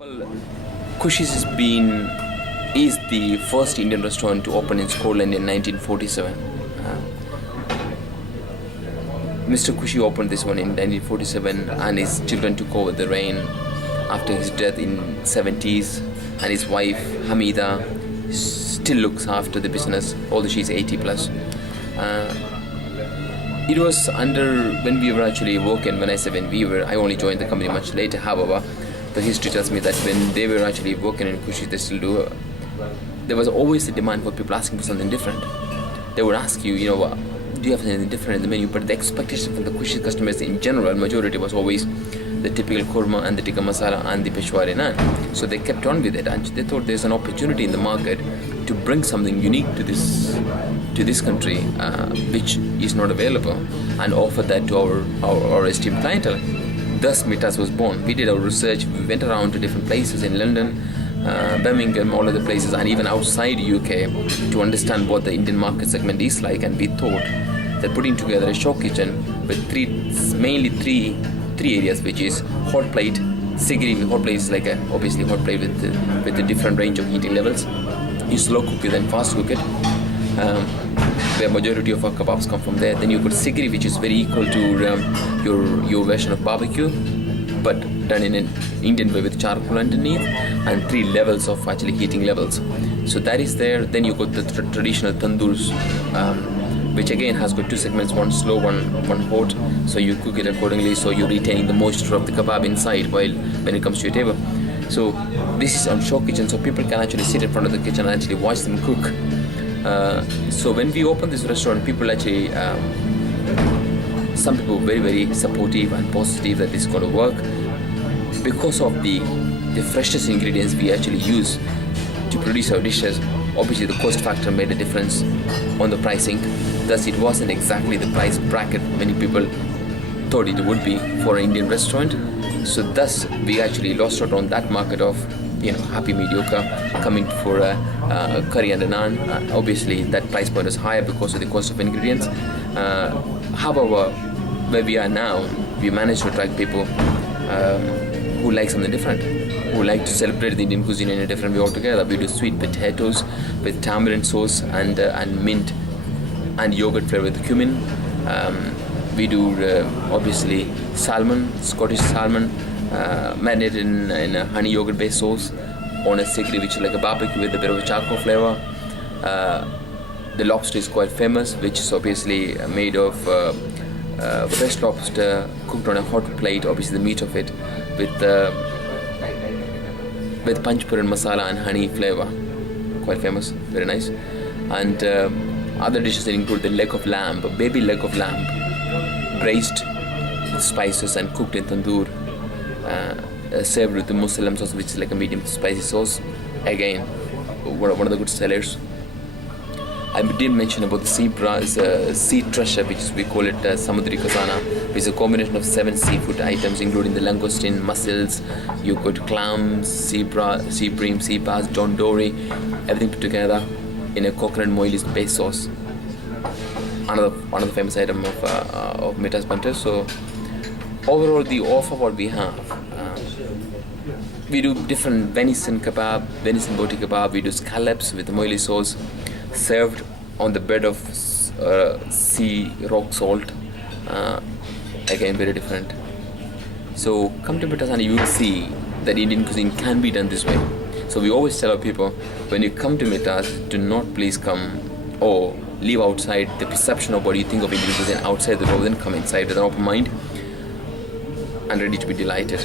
Well, Kushis is the first Indian restaurant to open in Scotland in 1947. Mr. Kushi opened this one in 1947, and his children took over the reign after his death in 70s, and his wife Hamida still looks after the business, although she's 80 plus. It was under when we were actually working. When I say when we were, I only joined the company much later. However, the history tells me that when they were actually working in Kushis, they still do. There was always a demand for people asking for something different. They would ask you, do you have something different in the menu? But the expectation from the Kushis customers in general, majority was always the typical korma and the tikka masala and the peshwari naan. So they kept on with it, and they thought there's an opportunity in the market to bring something unique to this country, which is not available, and offer that to our esteemed clientele. Thus, Mithas was born. We did our research. We went around to different places in London, Birmingham, all other places, and even outside UK to understand what the Indian market segment is like. And we thought that putting together a show kitchen with mainly three areas, which is hot plate. Sigiri hot plate is like obviously hot plate with a different range of heating levels. You slow cook it and fast cook it. The majority of our kebabs come from there. Then you got sigiri, which is very equal to your version of barbecue, but done in an Indian way with charcoal underneath, and 3 levels of actually heating levels. So that is there. Then you got the traditional tandoors, which again has got 2 segments, one slow, one hot. So you cook it accordingly, so you're retaining the moisture of the kebab inside when it comes to your table. So this is on show kitchen, so people can actually sit in front of the kitchen and actually watch them cook. So when we opened this restaurant, people actually, some people were very, very supportive and positive that this is going to work because of the freshest ingredients we actually use to produce our dishes. Obviously, the cost factor made a difference on the pricing. Thus, it wasn't exactly the price bracket many people thought it would be for an Indian restaurant. So thus, we actually lost out on that market of happy mediocre coming for a curry and a naan. Obviously, that price point is higher because of the cost of ingredients. However, where we are now, we managed to attract people who like something different, who like to celebrate the Indian cuisine in a different way altogether. We do sweet potatoes with tamarind sauce and mint and yogurt flavor with cumin. We do obviously salmon, Scottish salmon, marinated in a honey yogurt based sauce on a sigiri, which is like a barbecue with a bit of a charcoal flavor. The lobster is quite famous, which is obviously made of fresh lobster cooked on a hot plate, obviously the meat of it with panchpur and masala and honey flavor. Quite famous, very nice. And other dishes that include the leg of lamb, baby leg of lamb, braised with spices and cooked in tandoor, served with the Muslim sauce, which is like a medium spicy sauce. Again, one of the good sellers. I did mention about the sea treasure, which we call it samudri khazana, which is a combination of 7 seafood items, including the langoustine, mussels, you got clams, sea bream, sea bass, John Dory, everything put together in a coconut moilist based sauce. Another famous item of Mithas Bunter. So overall, the offer what we have, we do different venison kebab, venison boti kebab. We do scallops with moili sauce, served on the bed of sea rock salt. Again, very different. So come to Mithas and you will see that Indian cuisine can be done this way. So we always tell our people, when you come to Mithas, do not please come or leave outside the perception of what you think of Indian cuisine outside the door, then come inside with an open mind and ready to be delighted.